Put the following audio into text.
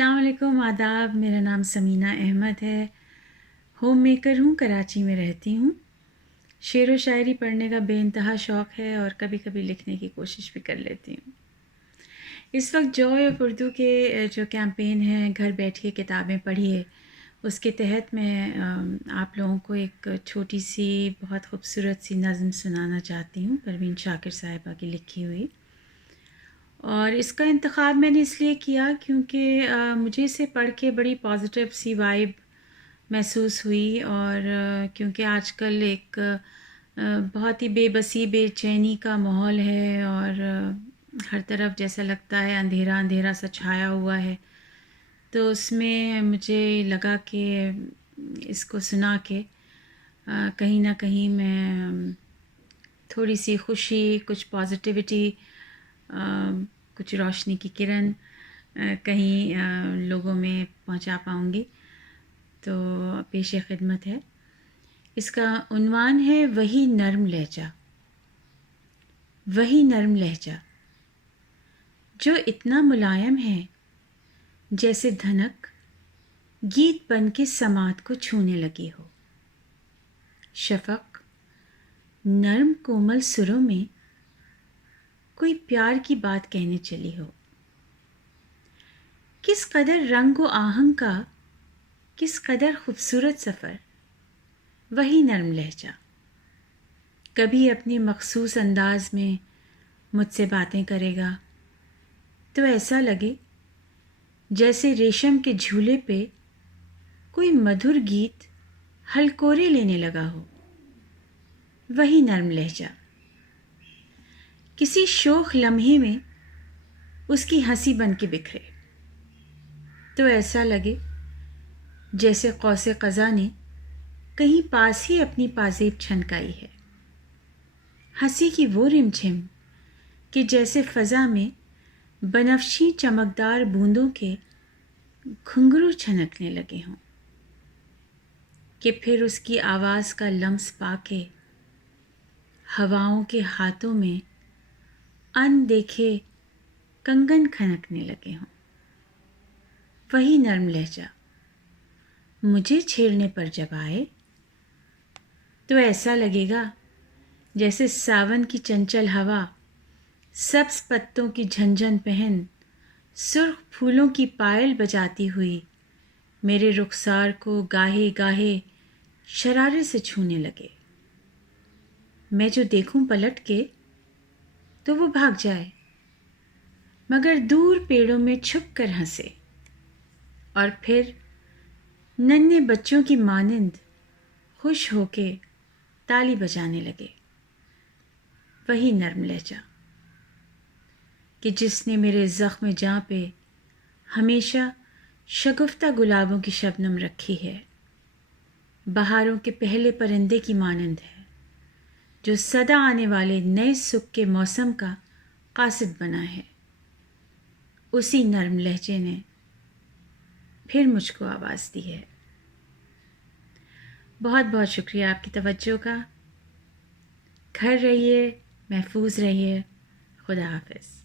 अस्सलाम वालेकुम, आदाब। मेरा नाम समीना अहमद है। होम मेकर हूँ, कराची में रहती हूँ। शेर व शायरी पढ़ने का बेइंतहा शौक़ है और कभी कभी लिखने की कोशिश भी कर लेती हूँ। इस वक्त जॉय ऑफ उर्दू के जो कैंपेन है, घर बैठिए किताबें पढ़िए, उसके तहत मैं आप लोगों को एक छोटी सी बहुत खूबसूरत सी नज़्म सुनाना चाहती हूँ, परवीन शाकिर साहिबा की लिखी हुई। और इसका इंतख़ाब मैंने इसलिए किया क्योंकि मुझे इसे पढ़ के बड़ी पॉजिटिव सी वाइब महसूस हुई। और क्योंकि आजकल एक बहुत ही बेबसी बेचैनी का माहौल है और हर तरफ जैसा लगता है अंधेरा अंधेरा सा छाया हुआ है, तो उसमें मुझे लगा कि इसको सुना के कहीं ना कहीं मैं थोड़ी सी खुशी, कुछ पॉजिटिविटी, कुछ रोशनी की किरण कहीं लोगों में पहुंचा पाऊंगी। तो पेश खिदमत है। इसका उन्वान है वही नर्म लहजा। वही नर्म लहजा जो इतना मुलायम है जैसे धनक गीत बन के समात को छूने लगी हो। शफक नर्म कोमल सुरों में कोई प्यार की बात कहने चली हो। किस कदर रंग व आहंग का, किस कदर खूबसूरत सफ़र। वही नर्म लहजा कभी अपनी मखसूस अंदाज में मुझसे बातें करेगा तो ऐसा लगे जैसे रेशम के झूले पे कोई मधुर गीत हलकोरे लेने लगा हो। वही नर्म लहजा किसी शोख लम्हे में उसकी हंसी बन के बिखरे तो ऐसा लगे जैसे कौसे क़ज़ा ने कहीं पास ही अपनी पाजेब छनकाई है। हंसी की वो रिमझिम कि जैसे फ़ज़ा में बनफशी चमकदार बूंदों के घुंघरू छनकने लगे हों, कि फिर उसकी आवाज़ का लम्स पाके हवाओं के हाथों में अनदेखे कंगन खनकने लगे हों। वही नर्म लहजा मुझे छेड़ने पर जब आए तो ऐसा लगेगा जैसे सावन की चंचल हवा सब्ज़ पत्तों की झंझन पहन सुर्ख फूलों की पायल बजाती हुई मेरे रुखसार को गाहे गाहे शरारे से छूने लगे। मैं जो देखूं पलट के तो वो भाग जाए, मगर दूर पेड़ों में छुप कर हंसे और फिर नन्हे बच्चों की मानिंद खुश होके ताली बजाने लगे। वही नर्म लहजा कि जिसने मेरे ज़ख्म जाँ पे हमेशा शगुफ्ता गुलाबों की शबनम रखी है, बहारों के पहले परिंदे की मानिंद है जो सदा आने वाले नए सुख के मौसम का कासिद बना है। उसी नर्म लहजे ने फिर मुझको आवाज़ दी है। बहुत बहुत शुक्रिया आपकी तवज्जो का। घर रहिए, महफूज रहिए। खुदा हाफिज़।